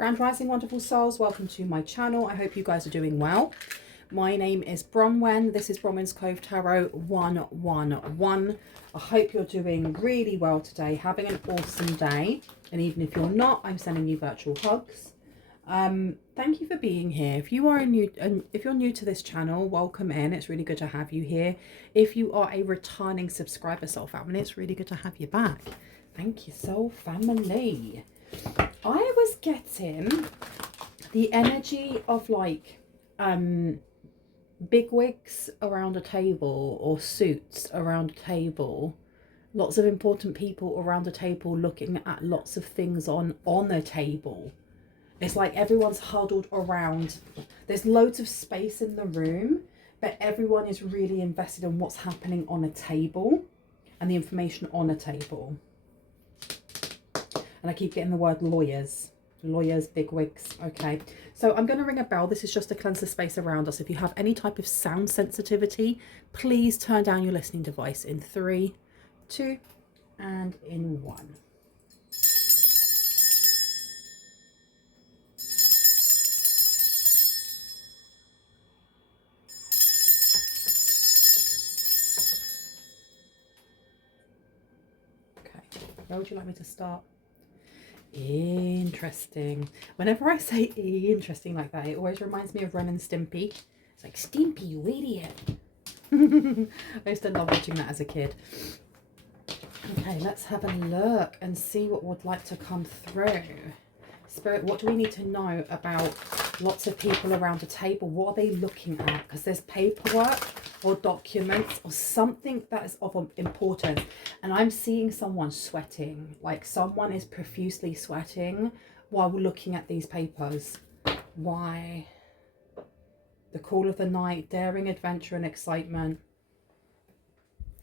Grand Rising, wonderful souls, welcome to my channel. I hope you guys are doing well. My name is Bronwen. This is Bronwen's Cove Tarot 111. I hope you're doing really well today, having an awesome day. And even if you're not, I'm sending you virtual hugs. Thank you for being here. If you're new to this channel, welcome in. It's really good to have you here. If you are a returning subscriber, soul family, it's really good to have you back. Thank you, soul family. I was getting the energy of like big wigs around a table or suits around a table, lots of important people around a table looking at lots of things on a table. It's like everyone's huddled around. There's loads of space in the room, but everyone is really invested in what's happening on a table and the information on a table. And I keep getting the word lawyers, big wigs. Okay, so I'm going to ring a bell. This is just to cleanse the space around us. If you have any type of sound sensitivity, please turn down your listening device in 3, 2, and in 1. Okay, where would you like me to start? Interesting. Whenever I say interesting like that, it always reminds me of Ren and Stimpy. It's like, Stimpy, you idiot. I used to love watching that as a kid. Okay, let's have a look and see what would like to come through. Spirit, what do we need to know about lots of people around a table? What are they looking at? Because there's paperwork or documents or something that is of importance. And I'm seeing someone sweating, like someone is profusely sweating while we're looking at these papers. Why? The call of the night, daring, adventure, and excitement.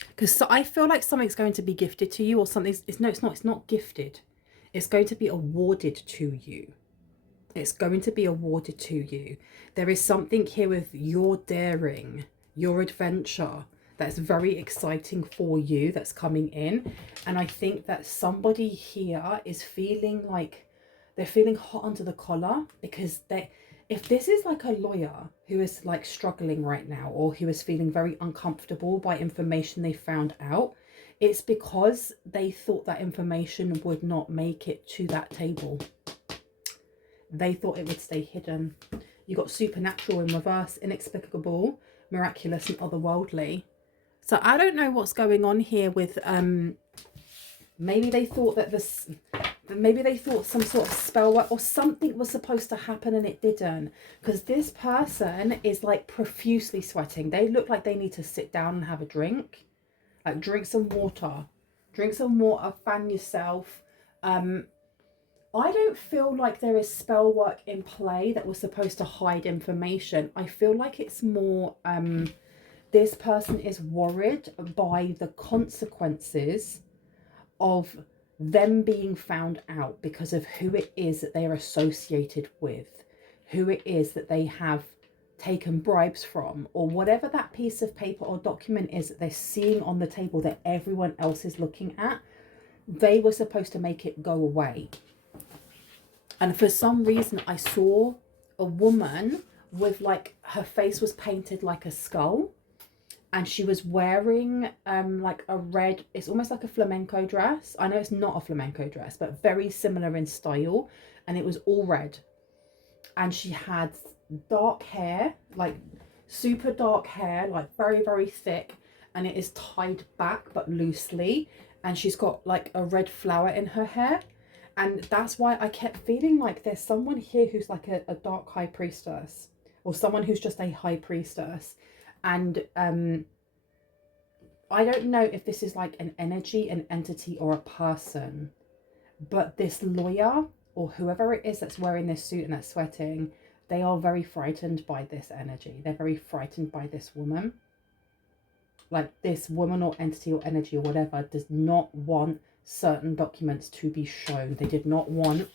Because I feel like something's going to be gifted to you, or something's, it's not gifted. It's going to be awarded to you. It's going to be awarded to you. There is something here with your daring, your adventure, that's very exciting for you, that's coming in. And I think that somebody here is feeling like they're feeling hot under the collar, because if this is like a lawyer who is like struggling right now, or who is feeling very uncomfortable by information they found out, it's because they thought that information would not make it to that table. They thought it would stay hidden. You got supernatural in reverse, inexplicable, miraculous, and otherworldly. So I don't know what's going on here with maybe they thought that maybe they thought some sort of spell work or something was supposed to happen and it didn't, because this person is like profusely sweating. They look like they need to sit down and have a drink, like drink some water, fan yourself. I don't feel like there is spell work in play that was supposed to hide information. I feel like it's more this person is worried by the consequences of them being found out because of who it is that they are associated with, who it is that they have taken bribes from, or whatever that piece of paper or document is that they're seeing on the table that everyone else is looking at. They were supposed to make it go away. And for some reason I saw a woman with like, her face was painted like a skull, and she was wearing like a red, it's almost like a flamenco dress. I know it's not a flamenco dress, but very similar in style, and it was all red. And she had dark hair, like super dark hair, like very, very thick, and it is tied back but loosely, and she's got like a red flower in her hair. And that's why I kept feeling like there's someone here who's like a dark high priestess, or someone who's just a high priestess. And I don't know if this is like an energy, an entity, or a person, but this lawyer or whoever it is that's wearing this suit and that's sweating, they are very frightened by this energy. They're very frightened by this woman. Like this woman or entity or energy or whatever does not want certain documents to be shown. They did not want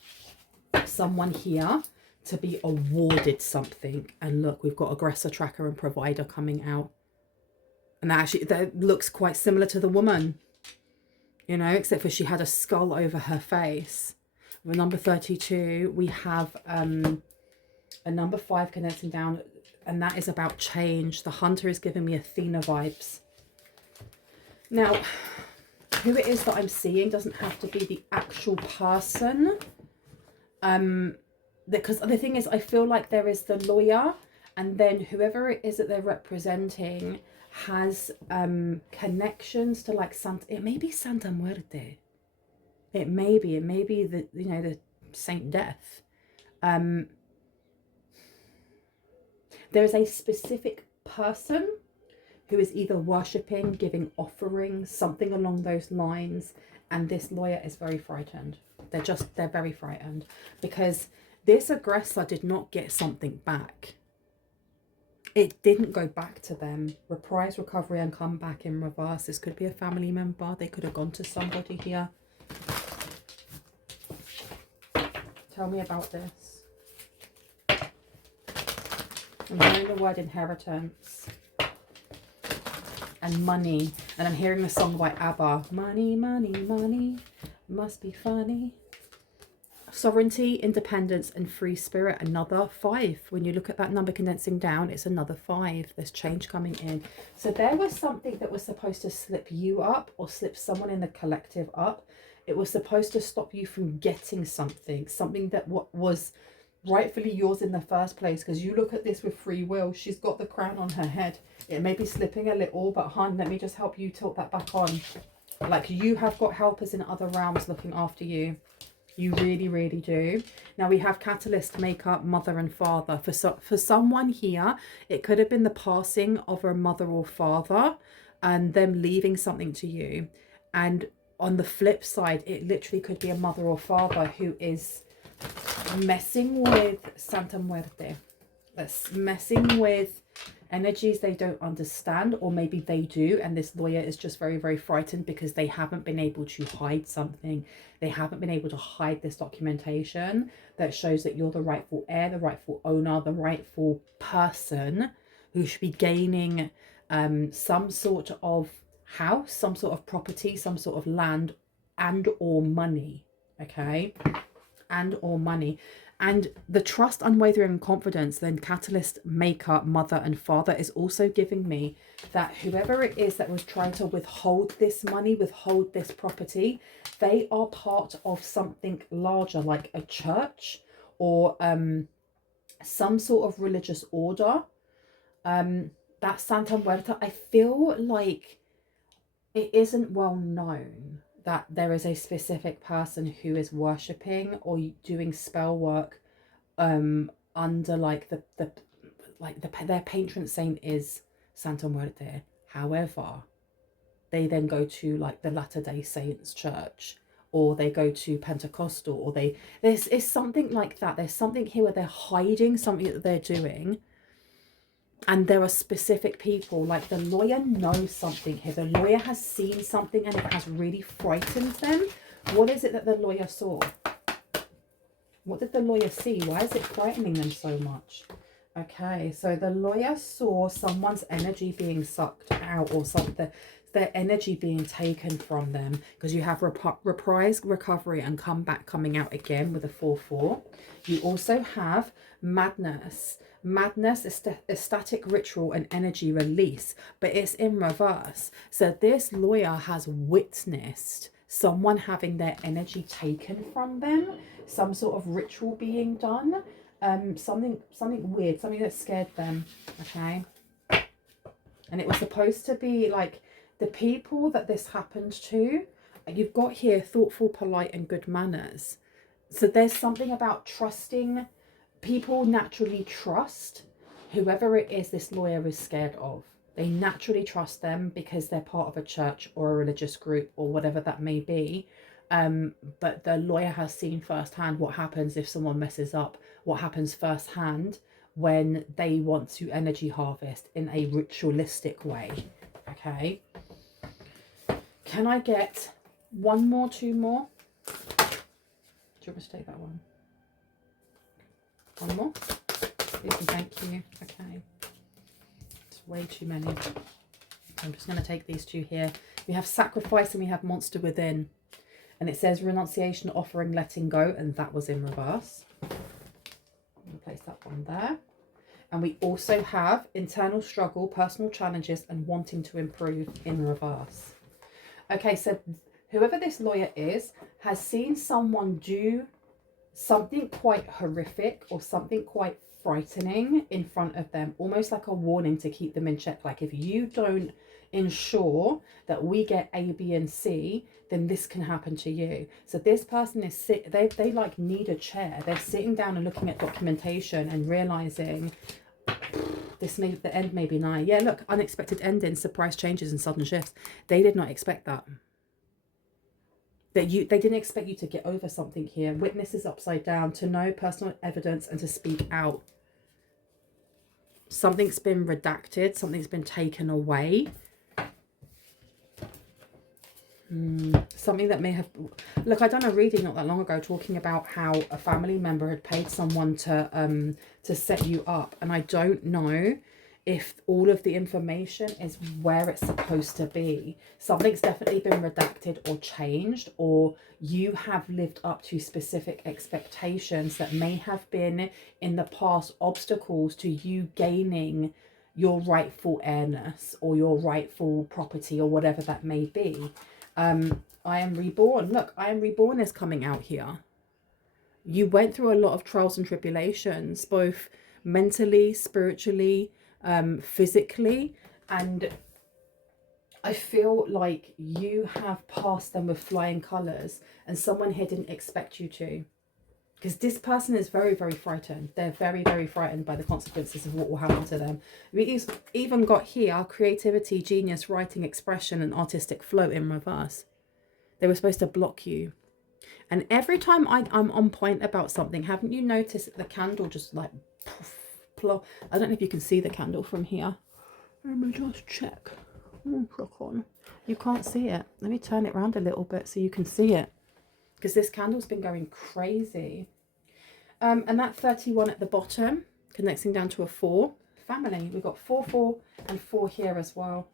someone here to be awarded something. And look, we've got aggressor, tracker, and provider coming out. And that looks quite similar to the woman, you know, except for she had a skull over her face. The number 32, we have a number 5 condensing down, and that is about change. The Hunter is giving me Athena vibes. Now, who it is that I'm seeing doesn't have to be the actual person. Because the thing is, I feel like there is the lawyer, and then whoever it is that they're representing has connections to like Santa. It may be Santa Muerte. It may be the, you know, the Saint Death. There is a specific person who is either worshipping, giving offerings, something along those lines, and this lawyer is very frightened. They're very frightened because this aggressor did not get something back. It didn't go back to them. Reprise, recovery, and come back in reverse. This could be a family member. They could have gone to somebody here. Tell me about this. I'm hearing the word inheritance and money, and I'm hearing the song by ABBA. Money, money, money, must be funny. Sovereignty, independence, and free spirit, another 5. When you look at that number condensing down, it's another 5. There's change coming in. So there was something that was supposed to slip you up or slip someone in the collective up. It was supposed to stop you from getting something that was rightfully yours in the first place. Because you look at this with free will. She's got the crown on her head. It may be slipping a little, but hon, let me just help you tilt that back on. Like, you have got helpers in other realms looking after you. You really, really do. Now we have catalyst, makeup, mother and father. For someone here, it could have been the passing of a mother or father and them leaving something to you. And on the flip side, it literally could be a mother or father who is messing with Santa Muerte. That's messing with energies they don't understand, or maybe they do, and this lawyer is just very, very frightened because they haven't been able to hide something. They haven't been able to hide this documentation that shows that you're the rightful heir, the rightful owner, the rightful person who should be gaining some sort of house, some sort of property, some sort of land, and or money. Okay, and or money. And the trust, unwavering confidence, then catalyst, maker, mother and father is also giving me that whoever it is that was trying to withhold this money, withhold this property, they are part of something larger, like a church or some sort of religious order. That Santa Muerta, I feel like it isn't well known that there is a specific person who is worshipping or doing spell work under like their patron saint is Santa Muerte. However, they then go to like the Latter-day Saints church, or they go to Pentecostal, or there's something like that. There's something here where they're hiding something that they're doing. And there are specific people, like the lawyer knows something here. The lawyer has seen something and it has really frightened them. What is it that the lawyer saw? What did the lawyer see? Why is it frightening them so much? Okay, so the lawyer saw someone's energy being sucked out, or something, their energy being taken from them, because you have reprise, recovery, and comeback coming out again with a 4-4. You also have madness. Madness is ecstatic ritual and energy release, but it's in reverse. So this lawyer has witnessed someone having their energy taken from them, some sort of ritual being done, something weird, something that scared them. Okay, and it was supposed to be like the people that this happened to. You've got here thoughtful, polite, and good manners. So there's something about trusting. People naturally trust whoever it is this lawyer is scared of. They naturally trust them because they're part of a church or a religious group or whatever that may be. But the lawyer has seen firsthand what happens if someone messes up, what happens firsthand when they want to energy harvest in a ritualistic way. Okay. Can I get one more, 2 more? Do you want me to take that one? One more? Please and thank you. Okay. It's way too many. I'm just going to take these 2 here. We have sacrifice and we have monster within. And it says renunciation, offering, letting go, and that was in reverse. I'm going to place that one there. And we also have internal struggle, personal challenges, and wanting to improve in reverse. Okay, so whoever this lawyer is has seen someone do something quite horrific or something quite frightening in front of them, almost like a warning to keep them in check. Like, if you don't ensure that we get A, B, and C, then this can happen to you. So this person is they like need a chair. They're sitting down and looking at documentation and realizing the end may be nigh. Yeah, look, unexpected endings, surprise changes, and sudden shifts. They did not expect that. They didn't expect you to get over something here. Witnesses upside down, to know personal evidence and to speak out. Something's been redacted, something's been taken away. Something that may have... Look, I done a reading not that long ago talking about how a family member had paid someone to set you up. And I don't know if all of the information is where it's supposed to be. Something's definitely been redacted or changed, or you have lived up to specific expectations that may have been in the past obstacles to you gaining your rightful heirness or your rightful property or whatever that may be. I am reborn. Look, I am reborn is coming out here. You went through a lot of trials and tribulations, both mentally, spiritually, physically, and I feel like you have passed them with flying colours, and someone here didn't expect you to, because this person is very, very frightened. They're very, very frightened by the consequences of what will happen to them. We even got here creativity, genius, writing, expression, and artistic flow in reverse. They were supposed to block you. And every time I'm on point about something, haven't you noticed that the candle just like poof, plop? I don't know if you can see the candle from here. Let me just check. Click on. You can't see it. Let me turn it around a little bit so you can see it, because this candle's been going crazy. And that 31 at the bottom, connecting down to a 4. Family. We've got 4, 4, and 4 here as well.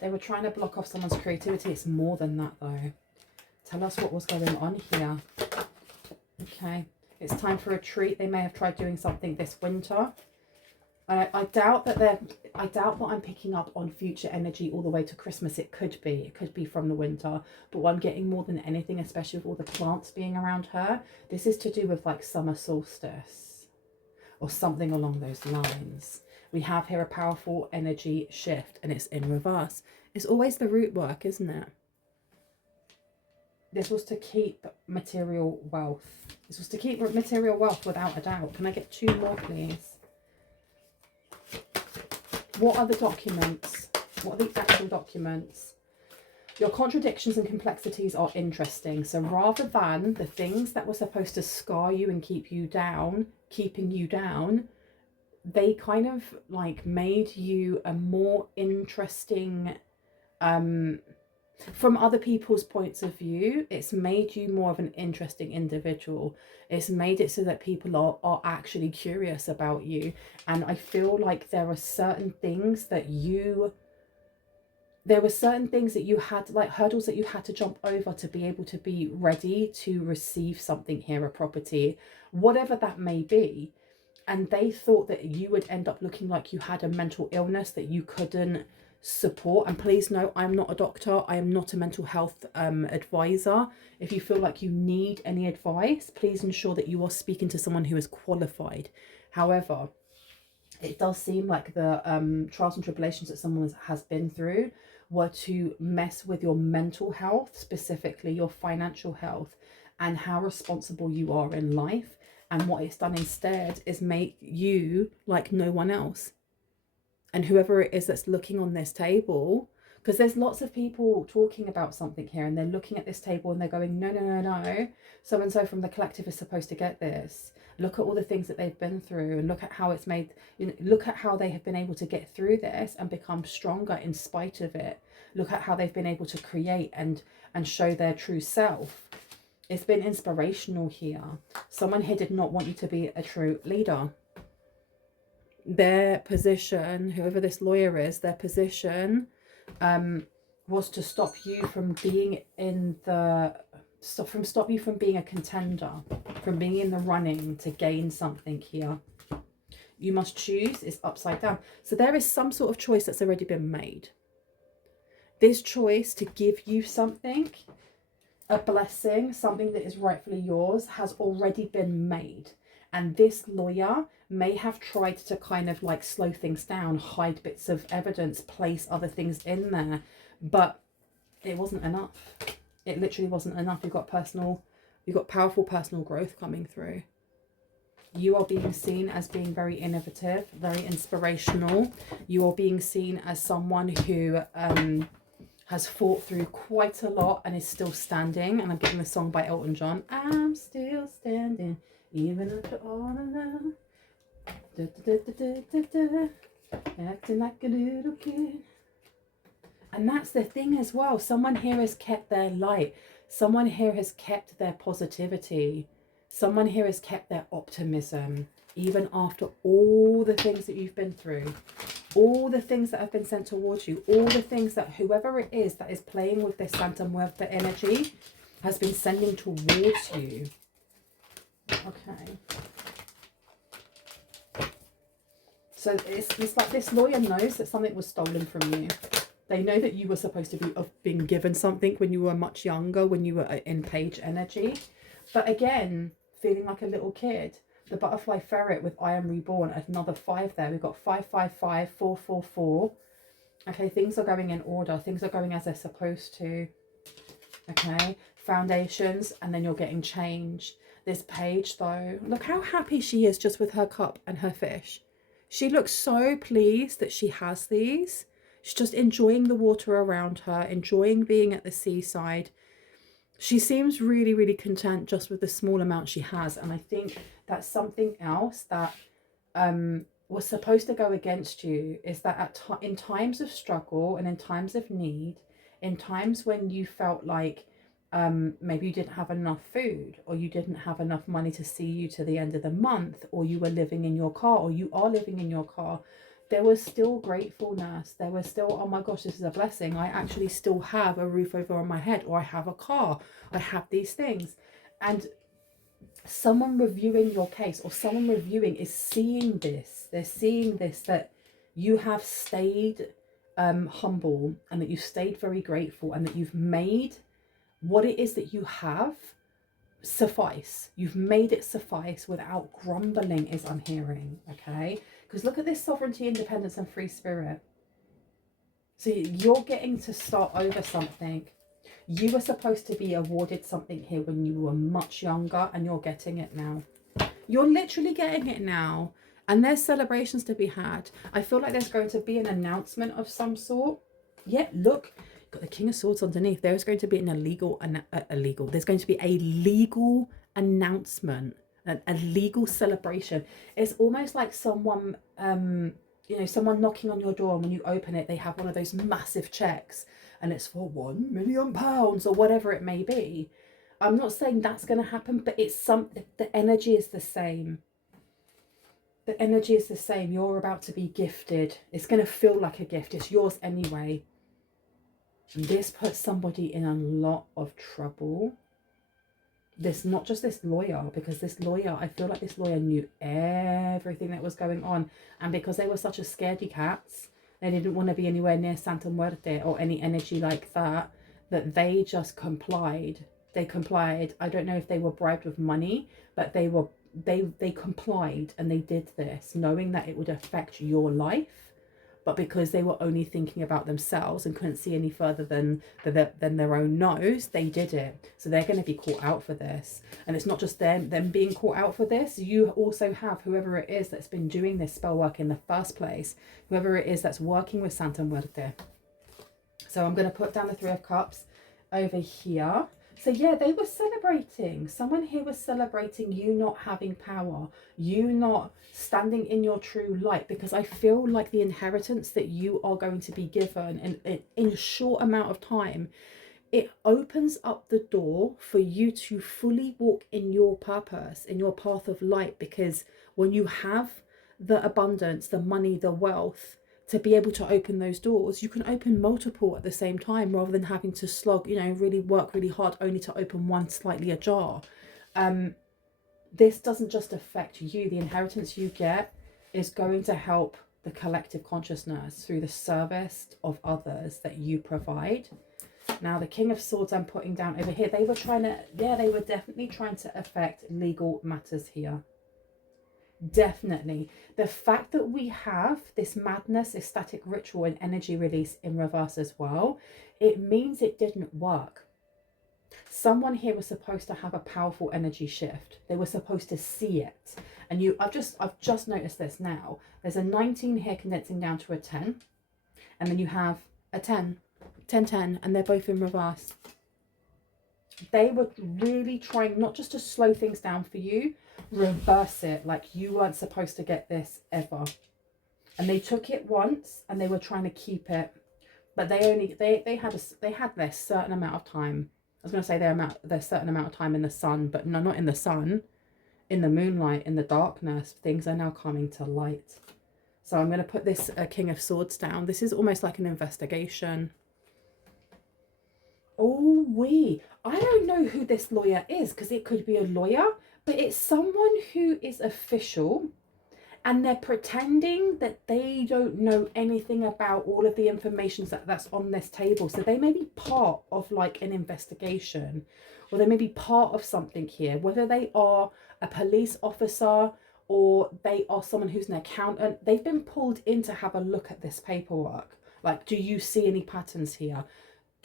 They were trying to block off someone's creativity. It's more than that, though. Tell us what was going on here. Okay. It's time for a treat. They may have tried doing something this winter. I doubt that I'm picking up on future energy all the way to Christmas. It could be from the winter, but what I'm getting more than anything, especially with all the plants being around her, this is to do with like summer solstice or something along those lines. We have here a powerful energy shift, and it's in reverse. It's always the root work, isn't it? This was to keep material wealth. This was to keep material wealth without a doubt. Can I get 2 more, please? What are the documents? What are the actual documents? Your contradictions and complexities are interesting. So rather than the things that were supposed to scar you and keep you down, keeping you down, they kind of like made you a more interesting, from other people's points of view, it's made you more of an interesting individual. It's made it so that people are actually curious about you. And I feel like there are certain things that you had, like hurdles that you had to jump over to be able to be ready to receive something here, a property, whatever that may be. And they thought that you would end up looking like you had a mental illness that you couldn't support. And please know, I'm not a doctor. I am not a mental health advisor. If you feel like you need any advice, please ensure that you are speaking to someone who is qualified. However, it does seem like the trials and tribulations that someone has been through were to mess with your mental health, specifically your financial health, and how responsible you are in life. And what it's done instead is make you like no one else. And whoever it is that's looking on this table, because there's lots of people talking about something here, and they're looking at this table and they're going, no, no, no, no. So-and-so from the collective is supposed to get this. Look at all the things that they've been through, and look at how it's made, you know, look at how they have been able to get through this and become stronger in spite of it. Look at how they've been able to create and show their true self. It's been inspirational here. Someone here did not want you to be a true leader. Their position, whoever this lawyer is, their position was to stop you from being in the stop you from being a contender, from being in the running to gain something here. You must choose is upside down. So there is some sort of choice that's already been made. This choice to give you something, a blessing, something that is rightfully yours, has already been made. And this lawyer may have tried to kind of like slow things down, hide bits of evidence, place other things in there, but it wasn't enough. It literally wasn't enough. You've got powerful personal growth coming through. You are being seen as being very innovative, very inspirational. You are being seen as someone who has fought through quite a lot and is still standing. And I'm getting the song by Elton John. I'm still standing, even after all alone. Da, da, da, da, da, da, da. Acting like a little kid. And that's the thing as well. Someone here has kept their light. Someone here has kept their positivity. Someone here has kept their optimism, even after all the things that you've been through, all the things that have been sent towards you, all the things that whoever it is that is playing with this Santa Muerte energy has been sending towards you. Okay. So it's like this lawyer knows that something was stolen from you. They know that you were supposed to be being given something when you were much younger, when you were in page energy. But again, feeling like a little kid. The butterfly ferret with I am reborn, another 5 there. We've got 555, 444. Okay, things are going in order. Things are going as they're supposed to. Okay, foundations, and then you're getting change. This page though, look how happy she is just with her cup and her fish. She looks so pleased that she has these. She's just enjoying the water around her, enjoying being at the seaside. She seems really, really content just with the small amount she has. And I think that's something else that was supposed to go against you, is that in times of struggle and in times of need, in times when you felt like maybe you didn't have enough food, or you didn't have enough money to see you to the end of the month, or you were living in your car, or you are living in your car, there was still gratefulness. There was still, oh my gosh, this is a blessing. I actually still have a roof over my head, or I have a car. I have these things. And someone reviewing your case, or someone reviewing, is seeing this. They're seeing this, that you have stayed humble, and that you've stayed very grateful, and that you've made what it is that you have suffice. You've made it suffice without grumbling, is I'm hearing. Okay, because look at this sovereignty, independence, and free spirit. So you're getting to start over something. You were supposed to be awarded something here when you were much younger, and you're getting it now. You're literally getting it now, and there's celebrations to be had. I feel like there's going to be an announcement of some sort. Yeah, look, got the King of Swords underneath. There's going to be there's going to be a legal announcement, a legal celebration. It's almost like someone, someone knocking on your door, and when you open it, they have one of those massive checks, and it's for £1 million or whatever it may be. I'm not saying that's going to happen, but it's the energy is the same. The energy is the same. You're about to be gifted. It's going to feel like a gift. It's yours anyway. This puts somebody in a lot of trouble. This, not just this lawyer, because this lawyer, I feel like this lawyer knew everything that was going on. And because they were such a scaredy cats, they didn't want to be anywhere near Santa Muerte or any energy like that, that they just complied. They complied. I don't know if they were bribed with money, but they complied, and they did this knowing that it would affect your life. But because they were only thinking about themselves and couldn't see any further than their own nose, they did it. So they're going to be caught out for this. And it's not just them being caught out for this. You also have whoever it is that's been doing this spell work in the first place, whoever it is that's working with Santa Muerte. So I'm going to put down the 3 of Cups over here. So yeah, they were celebrating. Someone here was celebrating you not having power, you not standing in your true light, because I feel like the inheritance that you are going to be given in a short amount of time, it opens up the door for you to fully walk in your purpose, in your path of light. Because when you have the abundance, the money, the wealth, to be able to open those doors. You can open multiple at the same time rather than having to slog, you know, really work really hard only to open one slightly ajar. This doesn't just affect you. The inheritance you get is going to help the collective consciousness through the service of others that you provide. Now, the King of Swords I'm putting down over here, they were definitely trying to affect legal matters here. Definitely. The fact that we have this madness, ecstatic ritual and energy release in reverse as well, it means it didn't work. Someone here was supposed to have a powerful energy shift. They were supposed to see it. And I've just noticed this now. There's a 19 here condensing down to a 10. And then you have a 10, 10, 10, and they're both in reverse. They were really trying not just to slow things down for you, reverse it, like you weren't supposed to get this ever. And they took it once and they were trying to keep it, but they had their certain amount of time. I was going to say their certain amount of time in the sun, but no, not in the sun, in the moonlight, in the darkness. Things are now coming to light. So I'm going to put this King of Swords down. This is almost like an investigation. Oh, I don't know who this lawyer is, because it could be a lawyer, but it's someone who is official and they're pretending that they don't know anything about all of the information that's on this table. So they may be part of like an investigation, or they may be part of something here, whether they are a police officer or they are someone who's an accountant. They've been pulled in to have a look at this paperwork. Like, do you see any patterns here?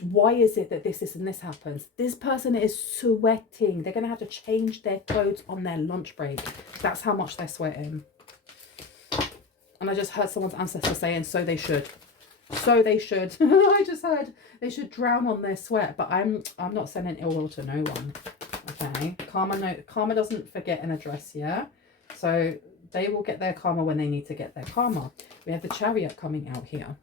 Why is it that this and this happens? This person is sweating. They're going to have to change their clothes on their lunch break. That's how much they're sweating. And I just heard someone's ancestor saying, so they should. So they should. I just heard they should drown on their sweat. But I'm not sending ill will to no one. Okay. Karma doesn't forget an address, yeah? So they will get their karma when they need to get their karma. We have the Chariot coming out here.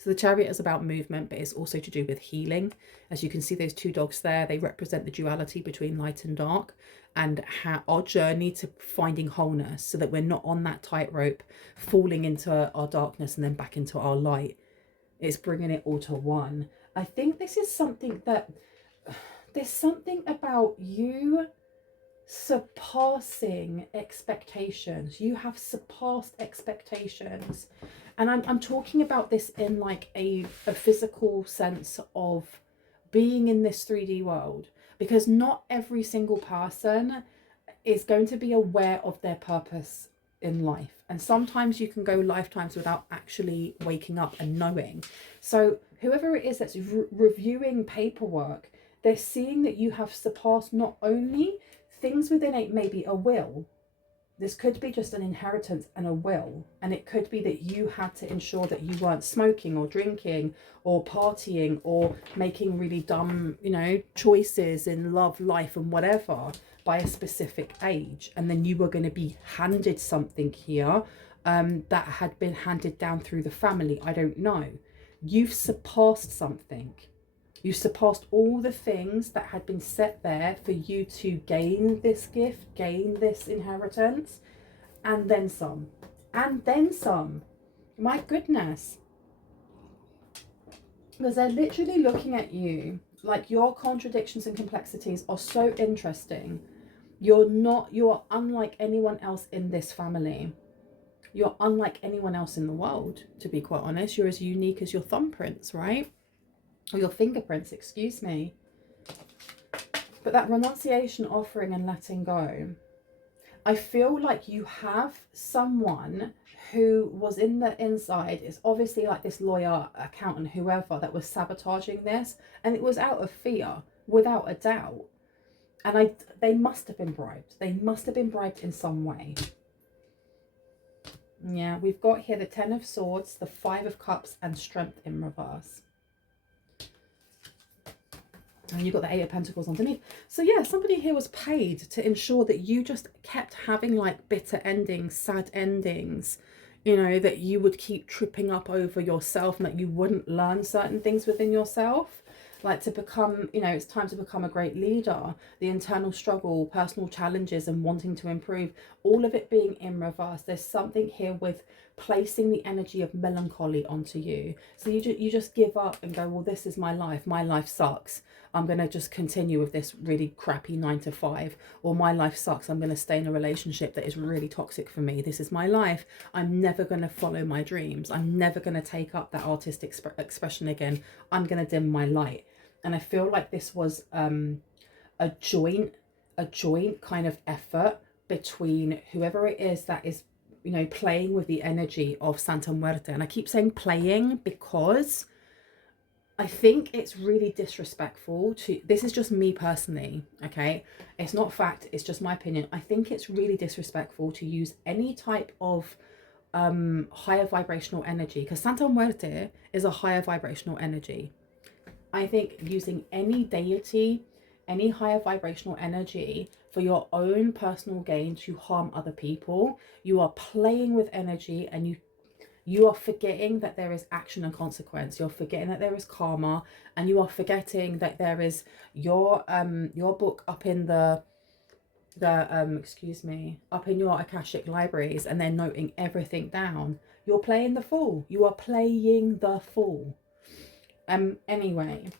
So the Chariot is about movement, but it's also to do with healing. As you can see, those two dogs there, they represent the duality between light and dark, and our journey to finding wholeness, so that we're not on that tightrope, falling into our darkness and then back into our light. It's bringing it all to one. I think this is something that, there's something about you surpassing expectations. You have surpassed expectations. And I'm talking about this in like a physical sense of being in this 3D world, because not every single person is going to be aware of their purpose in life. And sometimes you can go lifetimes without actually waking up and knowing. So whoever it is that's reviewing paperwork, they're seeing that you have surpassed not only things within it, maybe a will. This could be just an inheritance and a will. And it could be that you had to ensure that you weren't smoking or drinking or partying or making really dumb, you know, choices in love, life and whatever by a specific age. And then you were going to be handed something here that had been handed down through the family. I don't know. You've surpassed something. You surpassed all the things that had been set there for you to gain this gift, gain this inheritance, and then some. And then some. My goodness. Because they're literally looking at you like your contradictions and complexities are so interesting. You are unlike anyone else in this family. You're unlike anyone else in the world, to be quite honest. You're as unique as your thumbprints, right? Or your fingerprints, excuse me. But that renunciation, offering and letting go, I feel like you have someone who was in the inside. It's obviously like this lawyer, accountant, whoever that was sabotaging this, and it was out of fear, without a doubt. And they must have been bribed. They must have been bribed in some way. Yeah, we've got here the 10 of Swords, the 5 of Cups, and Strength in reverse. And you've got the 8 of Pentacles underneath. So yeah, somebody here was paid to ensure that you just kept having like bitter endings, sad endings, you know, that you would keep tripping up over yourself and that you wouldn't learn certain things within yourself. like to become, you know, it's time to become a great leader. The internal struggle, personal challenges and wanting to improve, all of it being in reverse. There's something here with placing the energy of melancholy onto you. So you just give up and go, well, this is my life sucks, I'm going to just continue with this really crappy 9 to 5, or my life sucks, I'm going to stay in a relationship that is really toxic for me. This is my life. I'm never going to follow my dreams. I'm never going to take up that artistic expression again. I'm going to dim my light. And I feel like this was a joint kind of effort between whoever it is that is, you know, playing with the energy of Santa Muerte. And I keep saying playing because I think it's really disrespectful to, this is just me personally, okay? It's not fact, it's just my opinion. I think it's really disrespectful to use any type of higher vibrational energy, because Santa Muerte is a higher vibrational energy. I think using any deity, any higher vibrational energy for your own personal gain to harm other people, you are playing with energy, and you are forgetting that there is action and consequence. You're forgetting that there is karma, and you are forgetting that there is your book up in the excuse me, up in your Akashic libraries, and they're noting everything down. You're playing the fool. You are playing the fool. Anyway,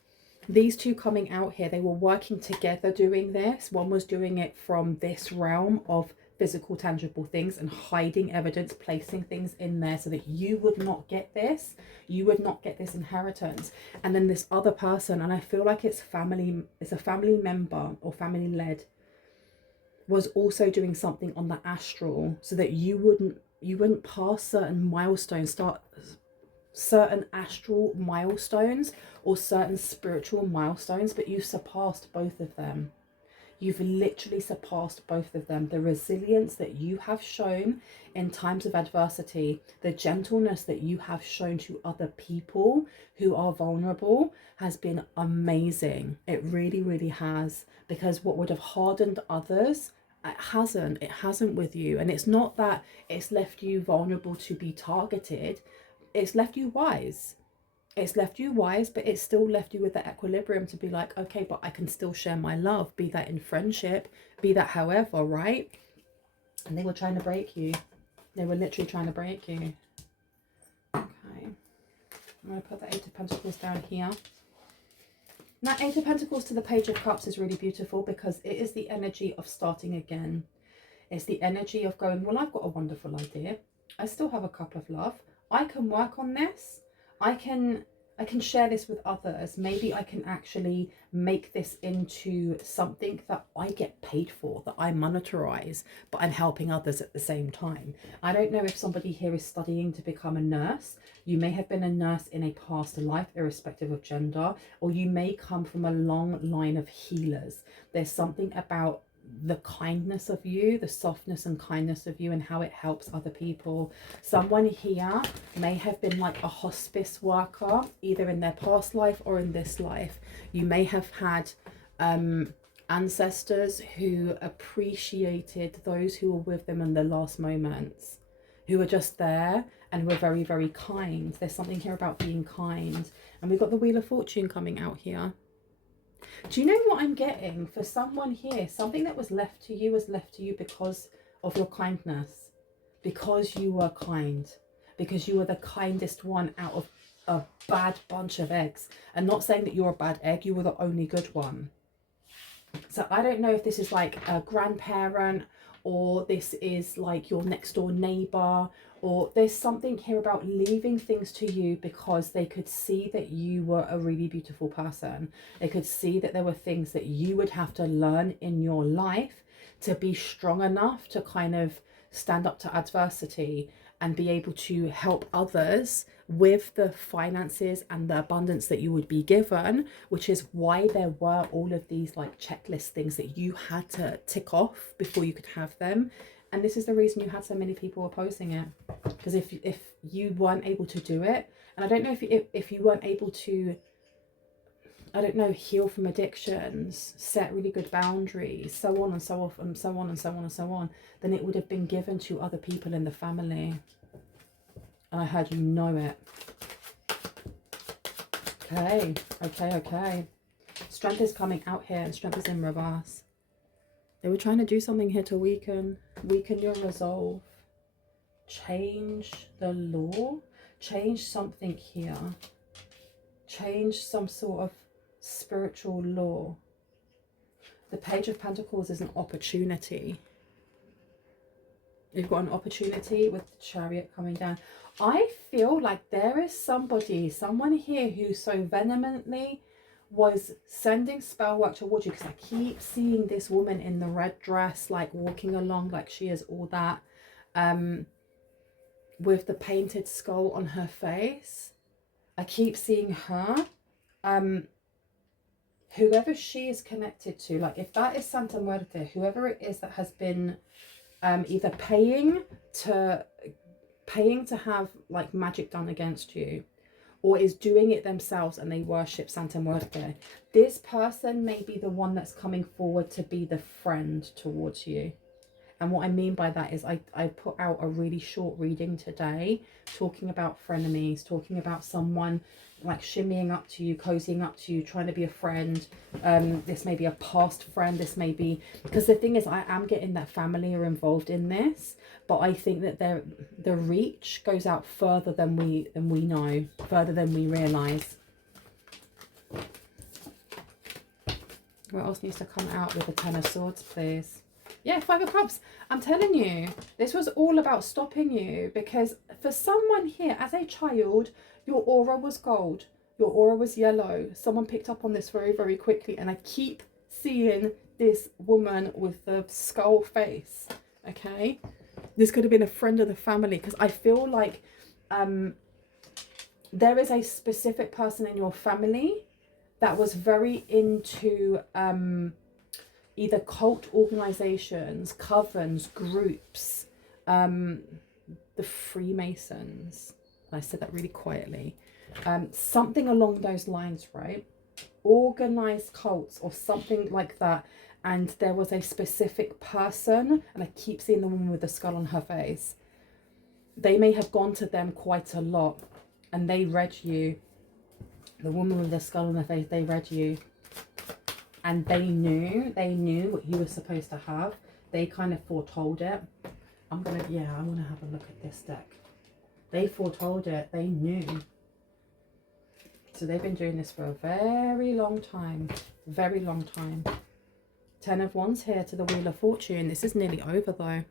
these two coming out here, they were working together doing this. One was doing it from this realm of physical, tangible things and hiding evidence, placing things in there so that you would not get this. You would not get this inheritance. And then this other person, and I feel like it's a family member or family led, was also doing something on the astral so that you wouldn't pass certain milestones, start certain astral milestones or certain spiritual milestones, but you surpassed both of them. You've literally surpassed both of them. The resilience that you have shown in times of adversity, the gentleness that you have shown to other people who are vulnerable has been amazing. It really, really has. Because what would have hardened others, it hasn't with you. And it's not that it's left you vulnerable to be targeted. It's left you wise. It's left you wise, but it's still left you with that equilibrium to be like, okay, but I can still share my love, be that in friendship, be that however, right? And they were trying to break you. They were literally trying to break you. Okay. I'm going to put the Eight of Pentacles down here. Now, Eight of Pentacles to the Page of Cups is really beautiful because it is the energy of starting again. It's the energy of going, well, I've got a wonderful idea. I still have a cup of love. I can work on this. I can share this with others. Maybe I can actually make this into something that I get paid for, that I monetize, but I'm helping others at the same time. I don't know if somebody here is studying to become a nurse. You may have been a nurse in a past life, irrespective of gender, or you may come from a long line of healers. There's something about the kindness of you, the softness and kindness of you, and how it helps other people. Someone here may have been like a hospice worker, either in their past life or in this life. You may have had ancestors who appreciated those who were with them in their last moments, who were just there and were very, very kind. There's something here about being kind. And we've got the Wheel of Fortune coming out here. Do you know what I'm getting? For someone here, something that was left to you was left to you because of your kindness. Because you were kind. Because you were the kindest one out of a bad bunch of eggs. And not saying that you're a bad egg, you were the only good one. So I don't know if this is like a grandparent, or this is like your next door neighbor, or there's something here about leaving things to you because they could see that you were a really beautiful person. They could see that there were things that you would have to learn in your life to be strong enough to kind of stand up to adversity and be able to help others with the finances and the abundance that you would be given, which is why there were all of these like checklist things that you had to tick off before you could have them. And this is the reason you had so many people opposing it, because if you weren't able to do it, and I don't know if you weren't able to, I don't know, heal from addictions, set really good boundaries, so on and so off and so on and so on and so on, then it would have been given to other people in the family. And I heard you know it. Okay, okay, okay. Strength is coming out here and strength is in reverse. They were trying to do something here to weaken your resolve. Change the law. Change something here. Change some sort of spiritual law. The Page of Pentacles is an opportunity. You've got an opportunity with the Chariot coming down. I feel like there is someone here who so vehemently was sending spell work towards you, because I keep seeing this woman in the red dress, like walking along like she is all that, with the painted skull on her face. I keep seeing her. Whoever she is connected to, like if that is Santa Muerte, whoever it is that has been either paying to have like magic done against you, or is doing it themselves and they worship Santa Muerte. This person may be the one that's coming forward to be the friend towards you. And what I mean by that is I put out a really short reading today talking about frenemies, talking about someone like shimmying up to you, cozying up to you, trying to be a friend. This may be a past friend. This may be, because the thing is I am getting that family are involved in this, but I think that the reach goes out further than we know, further than we realise. What else needs to come out with the Ten of Swords, please? Yeah, Five of Cups. I'm telling you, this was all about stopping you, because for someone here, as a child, your aura was gold. Your aura was yellow. Someone picked up on this very, very quickly. And I keep seeing this woman with the skull face. Okay? This could have been a friend of the family, because I feel like there is a specific person in your family that was very into either cult organizations, covens, groups, the Freemasons. I said that really quietly. Something along those lines, right? Organized cults or something like that. And there was a specific person, and I keep seeing the woman with the skull on her face. They may have gone to them quite a lot, and they read you. The woman with the skull on her face, they read you. And they knew what you were supposed to have. They kind of foretold it. I'm gonna have a look at this deck. They foretold it. They knew. So they've been doing this for a very long time. Very long time. Ten of Wands here to the Wheel of Fortune. This is nearly over though.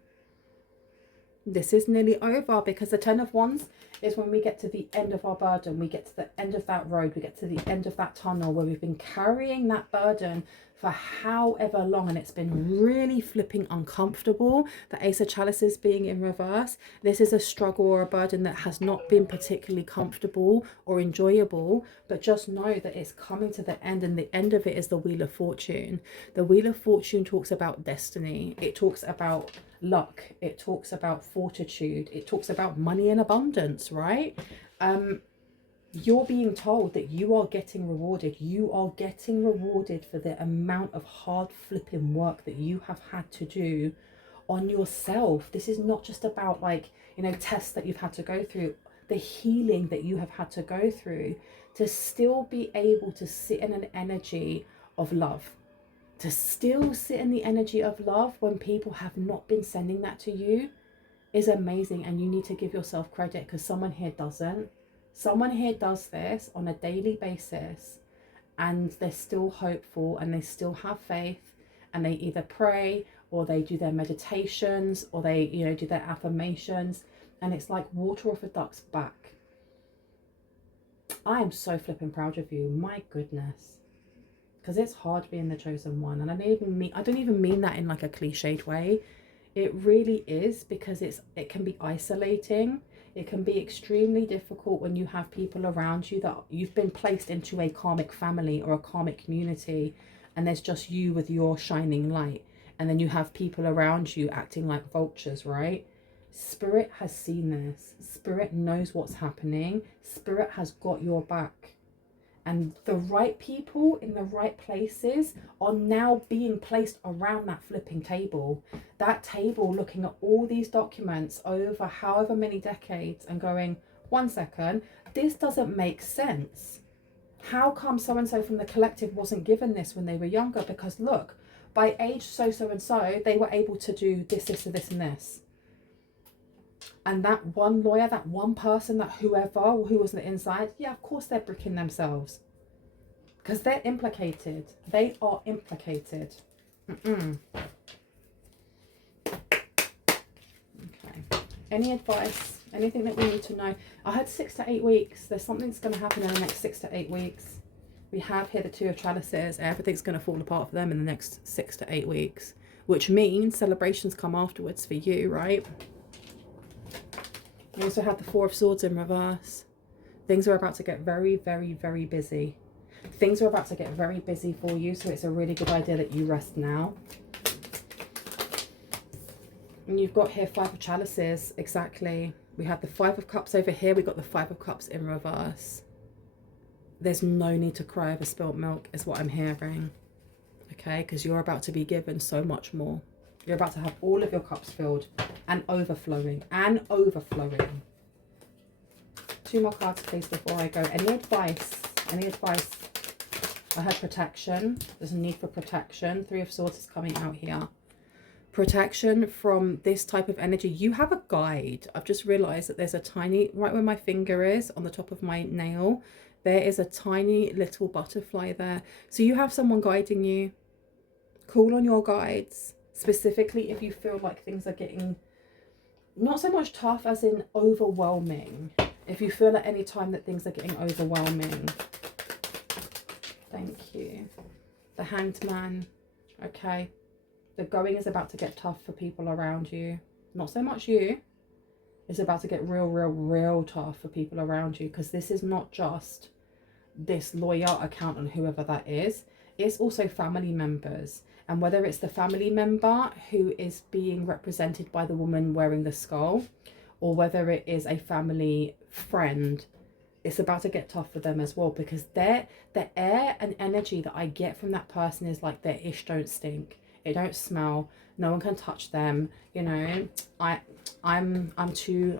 This is nearly over, because the Ten of Wands is when we get to the end of our burden. We get to the end of that road. We get to the end of that tunnel where we've been carrying that burden for however long, and it's been really flipping uncomfortable. The Ace of Chalices being in reverse. This is a struggle or a burden that has not been particularly comfortable or enjoyable, but just know that it's coming to the end, and the end of it is the Wheel of Fortune. The Wheel of Fortune talks about destiny. It talks about luck. It talks about fortitude. It talks about money and abundance, right? You're being told that you are getting rewarded. You are getting rewarded for the amount of hard flipping work that you have had to do on yourself. This is not just about, like, you know, tests that you've had to go through, the healing that you have had to go through to still be able to sit in an energy of love. To still sit in the energy of love when people have not been sending that to you is amazing, and you need to give yourself credit, because someone here doesn't. Someone here does this on a daily basis, and they're still hopeful, and they still have faith, and they either pray, or they do their meditations, or they, you know, do their affirmations, and it's like water off a duck's back. I am so flipping proud of you, my goodness, because it's hard being the chosen one, and I don't even mean that in like a cliched way. It really is, because it can be isolating. It can be extremely difficult when you have people around you that you've been placed into a karmic family or a karmic community, and there's just you with your shining light, and then you have people around you acting like vultures, right? Spirit has seen this. Spirit knows what's happening. Spirit has got your back. And the right people in the right places are now being placed around that flipping table. That table, looking at all these documents over however many decades and going, 1 second, this doesn't make sense. How come so-and-so from the collective wasn't given this when they were younger? Because look, by age so-and-so, they were able to do this, this, and this, and this. And that one lawyer, that one person, that whoever who was on the inside, yeah, of course they're bricking themselves. Because they're implicated. They are implicated. Okay. Any advice? Anything that we need to know? I had 6 to 8 weeks. There's something that's going to happen in the next 6 to 8 weeks. We have here the 2 of chalices. Everything's going to fall apart for them in the next 6 to 8 weeks. Which means celebrations come afterwards for you, right? We also have the 4 of swords in reverse. Things are about to get very, very, very busy. Things are about to get very busy for you, so it's a really good idea that you rest now. And you've got here 5 of chalices, exactly. We have the 5 of cups over here. We've got the 5 of cups in reverse. There's no need to cry over spilt milk, is what I'm hearing. Okay, because you're about to be given so much more. You're about to have all of your cups filled and overflowing, and overflowing. 2 more cards, please, before I go. Any advice? Any advice? I had protection. There's a need for protection. 3 of swords is coming out here. Protection from this type of energy. You have a guide. I've just realized that there's a tiny, right where my finger is on the top of my nail, there is a tiny little butterfly there. So you have someone guiding you. Call on your guides, specifically if you feel like things are getting not so much tough as in overwhelming. If you feel at any time that things are getting overwhelming. Thank you. The Hanged Man. Okay. The going is about to get tough for people around you. Not so much you. It's about to get real tough for people around you. Because this is not just this lawyer, accountant, whoever that is. It's also family members. And whether it's the family member who is being represented by the woman wearing the skull, or whether it is a family friend, it's about to get tough for them as well. Because the air and energy that I get from that person is like their ish don't stink. It don't smell. No one can touch them. You know, I'm too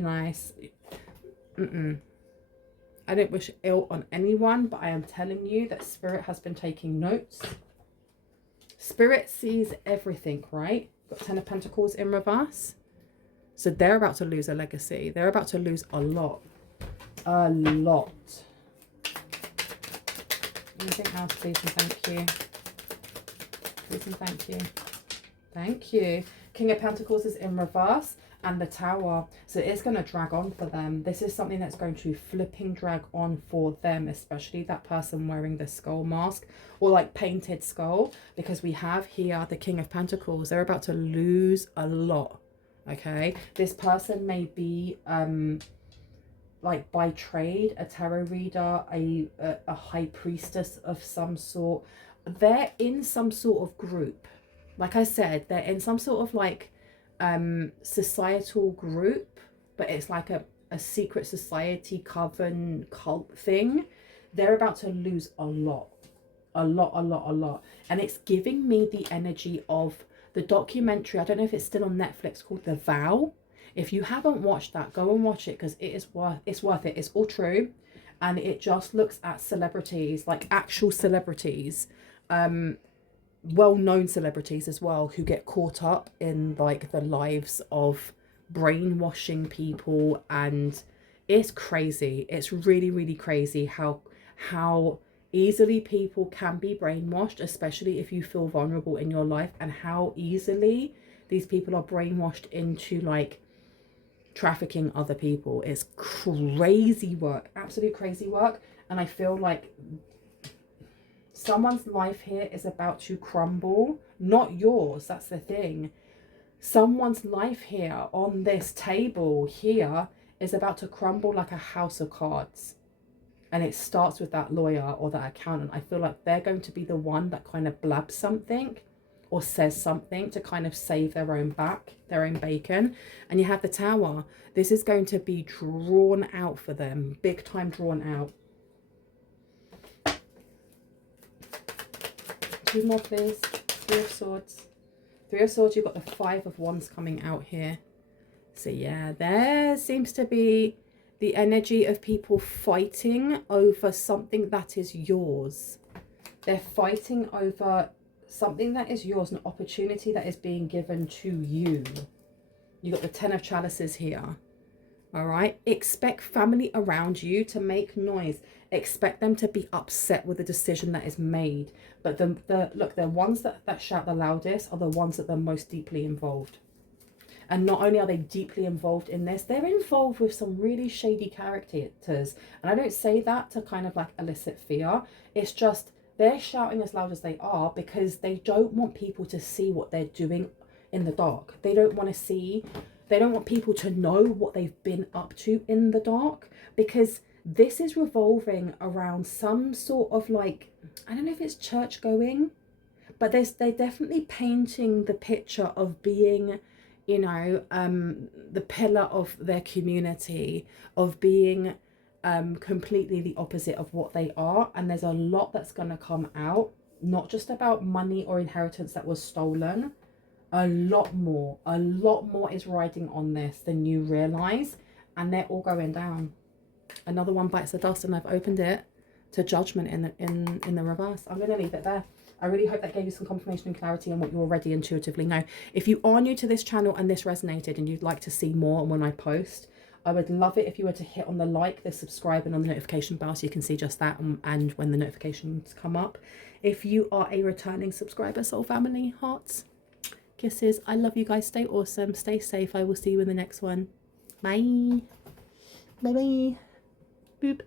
nice. I don't wish ill on anyone, but I am telling you that Spirit has been taking notes. Spirit sees everything, right? Got 10 of Pentacles in reverse. So they're about to lose a legacy. They're about to lose a lot. A lot. Anything else, please and thank you. Please and thank you. Thank you. King of Pentacles is in reverse. And the Tower. So it's going to drag on for them. This is something that's going to flipping drag on for them, especially that person wearing the skull mask or like painted skull, because we have here the King of Pentacles. They're about to lose a lot. Okay, this person may be like by trade a tarot reader, a high priestess of some sort. They're in some sort of group. Like I said, they're in some sort of like societal group, but it's like a secret society coven cult thing. They're about to lose a lot, and it's giving me the energy of the documentary. I don't know if it's still on Netflix, called The Vow. If you haven't watched that, go and watch it, because it's worth it. It's all true, and it just looks at celebrities, like actual celebrities, well-known celebrities as well, who get caught up in like the lives of brainwashing people. And it's crazy. It's really crazy how easily people can be brainwashed, especially if you feel vulnerable in your life, and how easily these people are brainwashed into like trafficking other people. It's crazy work, absolute crazy work. And I feel like someone's life here is about to crumble, not yours. That's the thing. Someone's life here on this table here is about to crumble like a house of cards. And it starts with that lawyer or that accountant. I feel like they're going to be the one that kind of blabs something or says something to kind of save their own back, their own bacon. And you have the Tower. This is going to be drawn out for them, big time drawn out. 2 more, please. 3 of Swords. 3 of Swords, you've got the 5 of Wands coming out here. So yeah, there seems to be the energy of people fighting over something that is yours. They're fighting over something that is yours, an opportunity that is being given to you. You got the 10 of Chalices here. All right. Expect family around you to make noise. Expect them to be upset with the decision that is made. But look, the ones that shout the loudest are the ones that are most deeply involved. And not only are they deeply involved in this, they're involved with some really shady characters. And I don't say that to kind of like elicit fear. It's just they're shouting as loud as they are because they don't want people to see what they're doing in the dark. They don't want people to know what they've been up to in the dark, because this is revolving around some sort of like, I don't know if it's church going, but they're definitely painting the picture of being, you know, the pillar of their community, of being completely the opposite of what they are. And there's a lot that's going to come out, not just about money or inheritance that was stolen. A lot more is riding on this than you realize, and they're all going down. Another one bites the dust, and I've opened it to Judgment in the reverse. I'm going to leave it there. I really hope that gave you some confirmation and clarity on what you already intuitively know. If you are new to this channel and this resonated and you'd like to see more when I post, I would love it if you were to hit on the like, the subscribe, and on the notification bell so you can see just that and when the notifications come up. If you are a returning subscriber, soul family, hearts, kisses. I love you guys. Stay awesome. Stay safe. I will see you in the next one. Bye. Bye bye. Boop.